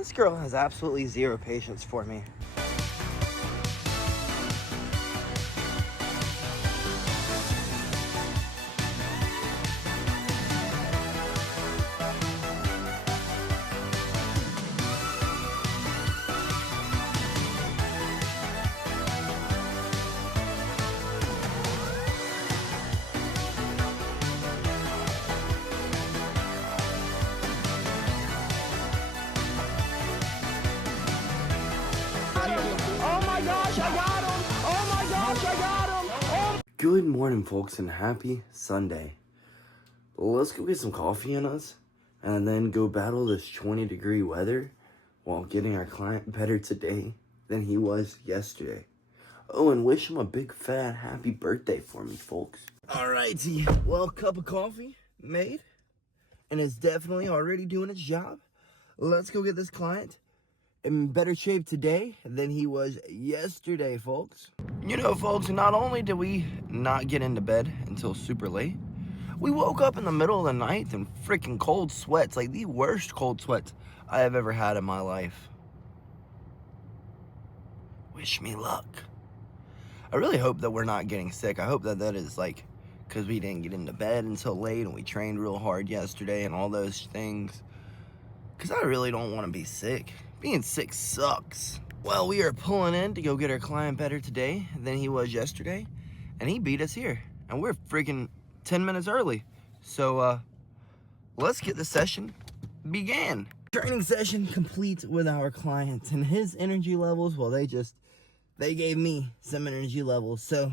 This girl has absolutely zero patience for me. Good morning, folks, and happy Sunday. Let's go get some coffee in us and then go battle this 20-degree weather while getting our client better today than he was yesterday. Oh, and wish him a big fat happy birthday for me, folks. Alrighty, well, cup of coffee made, and it's definitely already doing its job. Let's go get this client in better shape today than he was yesterday, folks. You know, folks, not only did we not get into bed until super late, we woke up in the middle of the night in freaking cold sweats, like the worst cold sweats I have ever had in my life. Wish me luck. I really hope that we're not getting sick. I hope that that is like because we didn't get into bed until late and we trained real hard yesterday and all those things. Because I really don't want to be sick. Being sick sucks. Well, we are pulling in to go get our client better today than he was yesterday. And he beat us here. And we're freaking 10 minutes early. So, let's get the session began. Training session complete with our client. And his energy levels, well, they gave me some energy levels. So,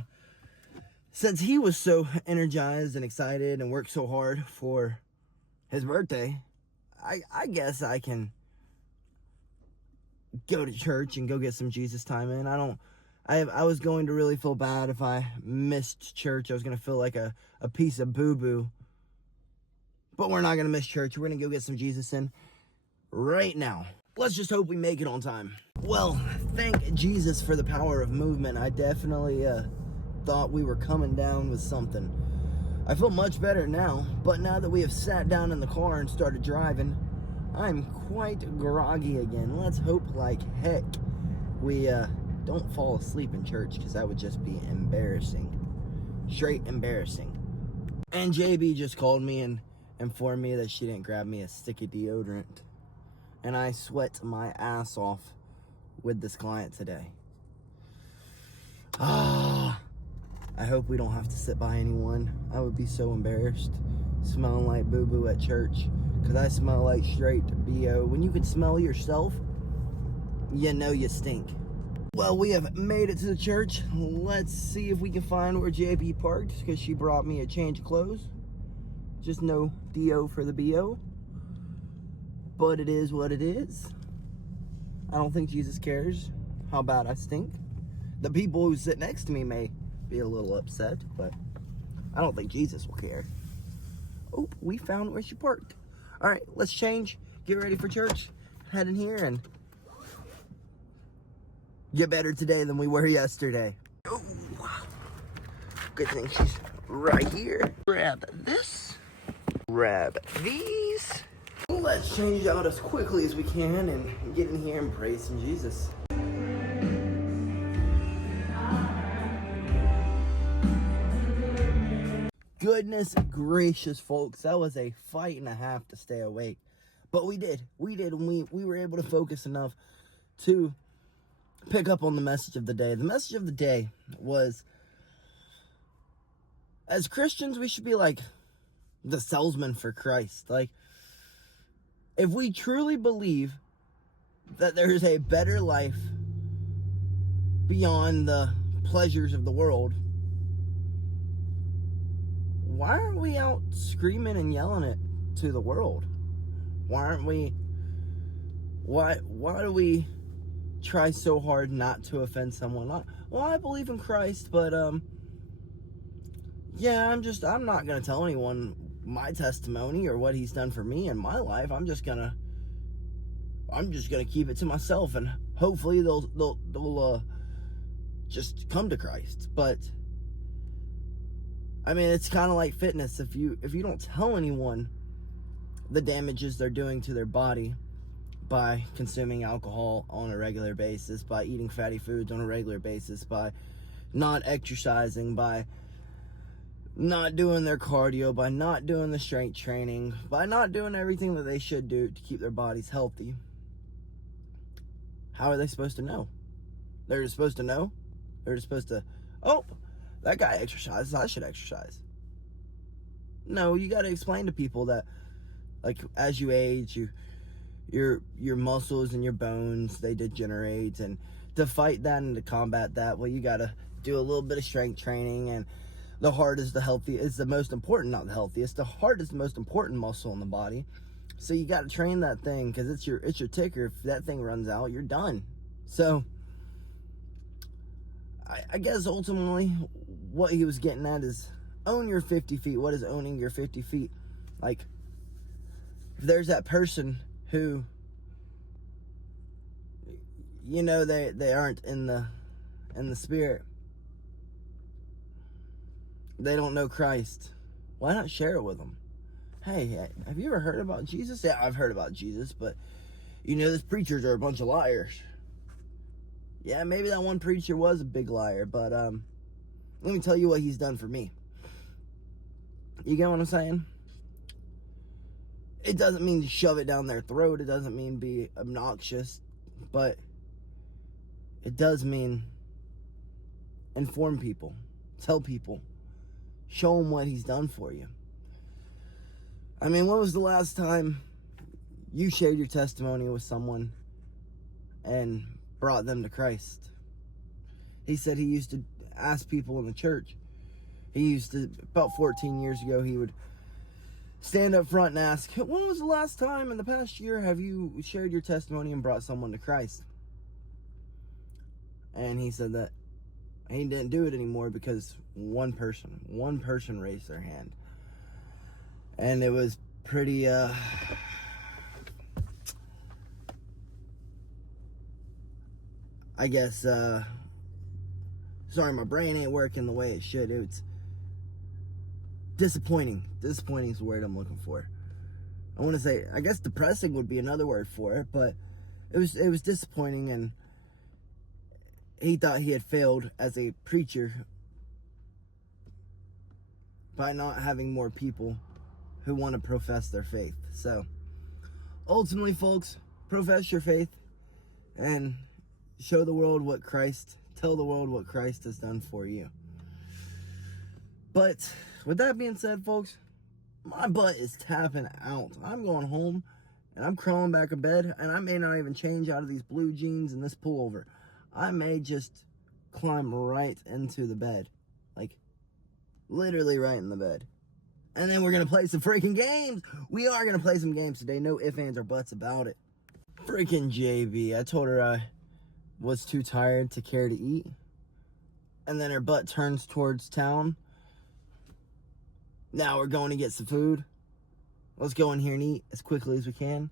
since he was so energized and excited and worked so hard for his birthday, I guess I can go to church and go get some Jesus time in. I was going to really feel bad if I missed church. I was going to feel like a piece of boo-boo. But we're not going to miss church. We're going to go get some Jesus in right now. Let's just hope we make it on time. Well, thank Jesus for the power of movement. I definitely thought we were coming down with something. I feel much better now, but now that we have sat down in the car and started driving, I'm quite groggy again. Let's hope like heck we don't fall asleep in church, because that would just be embarrassing. Straight embarrassing. And JB just called me and informed me that she didn't grab me a sticky deodorant. And I sweat my ass off with this client today. I hope we don't have to sit by anyone. I would be so embarrassed smelling like boo-boo at church, because I smell like straight BO. When you can smell yourself, you know you stink. Well, we have made it to the church. Let's see if we can find where JB parked, because she brought me a change of clothes. Just no DO for the BO. But it is what it is. I don't think Jesus cares how bad I stink. The people who sit next to me may be a little upset, but I don't think Jesus will care. Oh, we found where she parked. All right, let's change, get ready for church, head in here, and get better today than we were yesterday. Oh, good thing she's right here. Grab this, grab these. Let's change out as quickly as we can and get in here and praise some Jesus. Goodness gracious, folks, that was a fight and a half to stay awake. But we did, and we were able to focus enough to pick up on the message of the day. The message of the day was, as Christians, we should be like the salesman for Christ. Like, if we truly believe that there is a better life beyond the pleasures of the world, why aren't we out screaming and yelling it to the world? Why do we try so hard not to offend someone? Well, I believe in Christ, but yeah, I'm not gonna tell anyone my testimony or what he's done for me in my life. I'm just gonna keep it to myself, and hopefully they'll just come to Christ. But I mean, it's kind of like fitness. If you don't tell anyone the damages they're doing to their body by consuming alcohol on a regular basis, by eating fatty foods on a regular basis, by not exercising, by not doing their cardio, by not doing the strength training, by not doing everything that they should do to keep their bodies healthy. How are they supposed to know? They're just supposed to know? They're just supposed to, oh, that guy exercises, I should exercise. No, you got to explain to people that, like, as you age, your muscles and your bones, they degenerate, and to fight that and to combat that, well, you got to do a little bit of strength training. And the heart is the most important, not the healthiest. The heart is the most important muscle in the body. So you got to train that thing, because it's your ticker. If that thing runs out, you're done. So I guess ultimately what he was getting at is own your 50 feet. What is owning your 50 feet? Like, if there's that person who, you know, they aren't in the spirit, they don't know Christ, why not share it with them? Hey, have you ever heard about Jesus? Yeah, I've heard about Jesus, but you know, these preachers are a bunch of liars. Yeah, maybe that one preacher was a big liar, but let me tell you what he's done for me. You get what I'm saying? It doesn't mean to shove it down their throat. It doesn't mean be obnoxious, but it does mean inform people, tell people, show them what he's done for you. I mean, when was the last time you shared your testimony with someone and brought them to Christ? He said he used to ask people in the church. He used to, about 14 years ago, he would stand up front and ask, when was the last time in the past year have you shared your testimony and brought someone to Christ? And he said that he didn't do it anymore because one person raised their hand. And it was pretty, I guess, sorry, my brain ain't working the way it should. It's disappointing. Disappointing is the word I'm looking for. I want to say, I guess depressing would be another word for it, but it was disappointing, and he thought he had failed as a preacher by not having more people who want to profess their faith. So ultimately, folks, profess your faith and tell the world what Christ has done for you. But with that being said, folks, my butt is tapping out. I'm going home and I'm crawling back in bed, and I may not even change out of these blue jeans and this pullover. I may just climb right into the bed, like literally right in the bed. And then we're going to play some freaking games. We are going to play some games today. No ifs, ands, or buts about it. Freaking JB. I told her I was too tired to care to eat. And then her butt turns towards town. Now we're going to get some food. Let's go in here and eat as quickly as we can.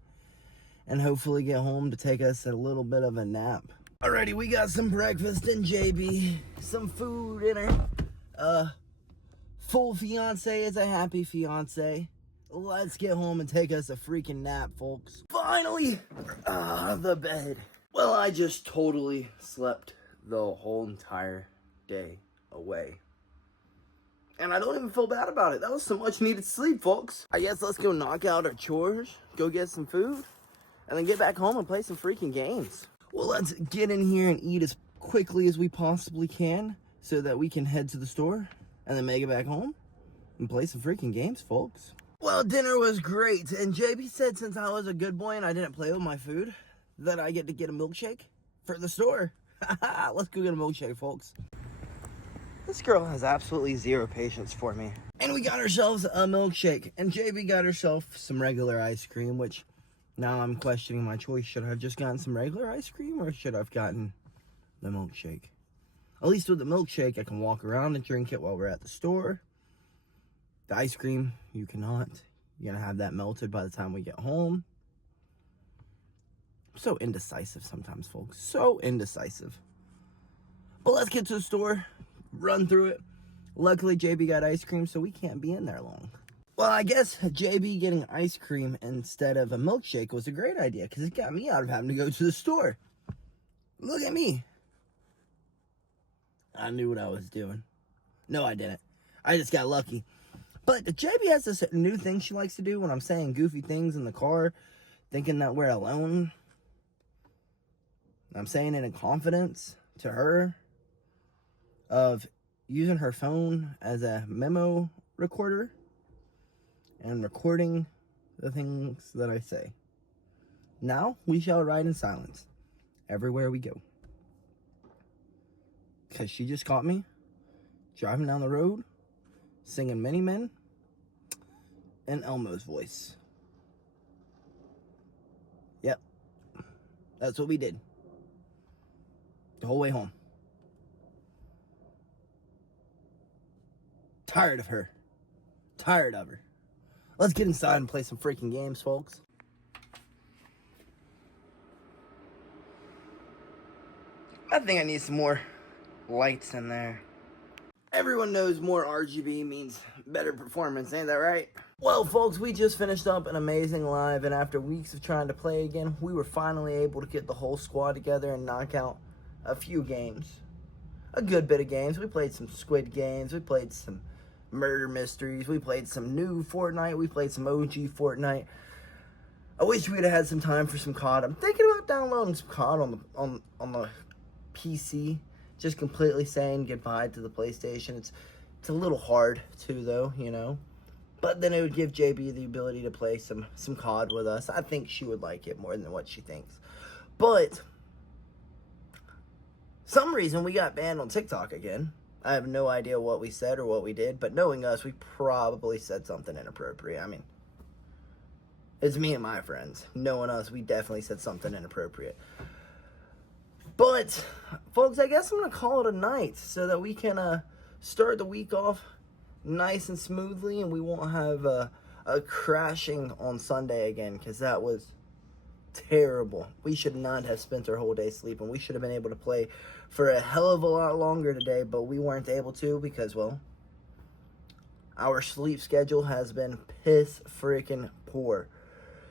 And hopefully get home to take us a little bit of a nap. Alrighty, we got some breakfast in JB. Some food in her. Full fiance is a happy fiance. Let's get home and take us a freaking nap, folks. Finally, out of the bed. Well, I just totally slept the whole entire day away. And I don't even feel bad about it. That was some much needed sleep, folks. I guess let's go knock out our chores, go get some food, and then get back home and play some freaking games. Well, let's get in here and eat as quickly as we possibly can so that we can head to the store and then make it back home and play some freaking games, folks. Well, dinner was great, and JB said since I was a good boy and I didn't play with my food, that I get to get a milkshake for the store. Let's go get a milkshake, folks. This girl has absolutely zero patience for me. And we got ourselves a milkshake, and JB got herself some regular ice cream, which now I'm questioning my choice. Should I have just gotten some regular ice cream, or should I have gotten the milkshake? At least with the milkshake, I can walk around and drink it while we're at the store. The ice cream, you cannot. You're gonna have that melted by the time we get home. I'm so indecisive sometimes, folks. So indecisive. But let's get to the store, run through it. Luckily, JB got ice cream, so we can't be in there long. Well, I guess JB getting ice cream instead of a milkshake was a great idea because it got me out of having to go to the store. Look at me. I knew what I was doing. No, I didn't. I just got lucky. But JB has this new thing she likes to do when I'm saying goofy things in the car, thinking that we're alone. I'm saying it in confidence to her, of using her phone as a memo recorder and recording the things that I say. Now we shall ride in silence everywhere we go. Because she just caught me driving down the road, singing Many Men in Elmo's voice. Yep, that's what we did the whole way home. Tired of her. Tired of her. Let's get inside and play some freaking games, folks. I think I need some more lights in there. Everyone knows more RGB means better performance, ain't that right? Well, folks, we just finished up an amazing live, and after weeks of trying to play again, we were finally able to get the whole squad together and knock out a few games. A good bit of games. We played some Squid games, we played some murder mysteries, we played some new Fortnite, we played some OG Fortnite. I wish we'd have had some time for some COD. I'm thinking about downloading some COD on the PC. Just completely saying goodbye to the PlayStation. It's a little hard too, though, you know. But then it would give JB the ability to play some COD with us. I think she would like it more than what she thinks. But some reason we got banned on TikTok again. I have no idea what we said or what we did, but knowing us, we probably said something inappropriate. I mean, it's me and my friends. Knowing us, we definitely said something inappropriate. But, folks, I guess I'm going to call it a night so that we can start the week off nice and smoothly, and we won't have a crashing on Sunday again, because that was terrible. We should not have spent our whole day sleeping. We should have been able to play for a hell of a lot longer today, but we weren't able to because, well, our sleep schedule has been piss freaking poor.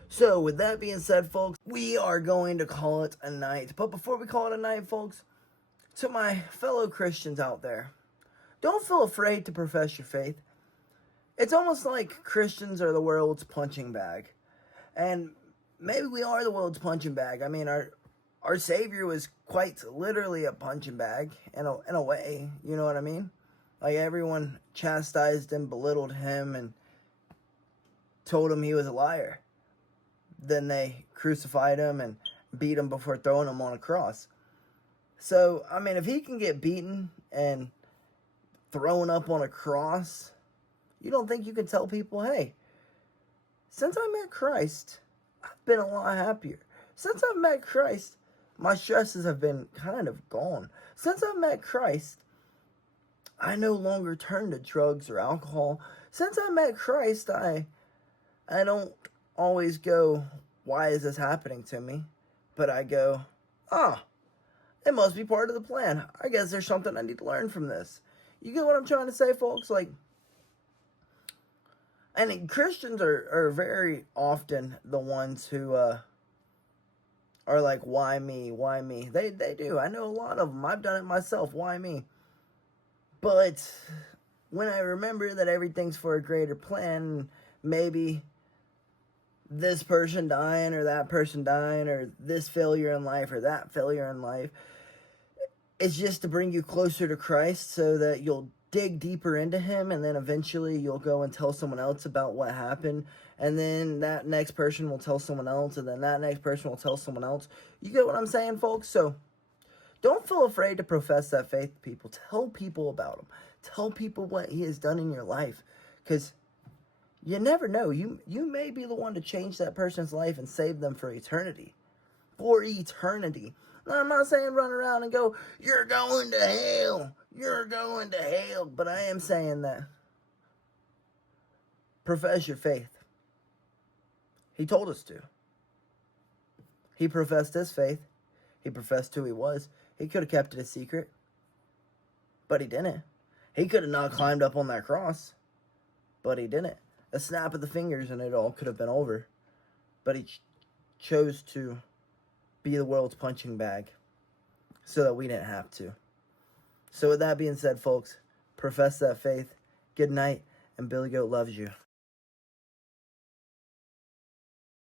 So, with that being said, folks, we are going to call it a night. But before we call it a night, folks, to my fellow Christians out there, don't feel afraid to profess your faith. It's almost like Christians are the world's punching bag. And maybe we are the world's punching bag. I mean, our Savior was quite literally a punching bag in a way. You know what I mean? Like, everyone chastised him, belittled him, and told him he was a liar. Then they crucified him and beat him before throwing him on a cross. So, I mean, if he can get beaten and thrown up on a cross, you don't think you can tell people, hey, since I met Christ, I've been a lot happier. Since I've met Christ, my stresses have been kind of gone. Since I've met Christ, I no longer turn to drugs or alcohol. Since I met Christ, I don't always go, why is this happening to me? But I go, it must be part of the plan. I guess there's something I need to learn from this. You get what I'm trying to say, folks? Like, and Christians are very often the ones who are like, why me? Why me? They do. I know a lot of them. I've done it myself. Why me? But when I remember that everything's for a greater plan, maybe this person dying or that person dying or this failure in life or that failure in life, it's just to bring you closer to Christ so that you'll dig deeper into him, and then eventually you'll go and tell someone else about what happened, and then that next person will tell someone else, and then that next person will tell someone else. You get what I'm saying, folks? So don't feel afraid to profess that faith to people. Tell people about him. Tell people what he has done in your life, because you never know. You may be the one to change that person's life and save them for eternity. For eternity. Now, I'm not saying run around and go, you're going to hell. You're going to hell. But I am saying that profess your faith. He told us to. He professed his faith. He professed who he was. He could have kept it a secret. But he didn't. He could have not climbed up on that cross. But he didn't. a snap of the fingers and it all could have been over. But he chose to be the world's punching bag so that we didn't have to. So with that being said, folks, profess that faith. Good night, and BillyGoat loves you.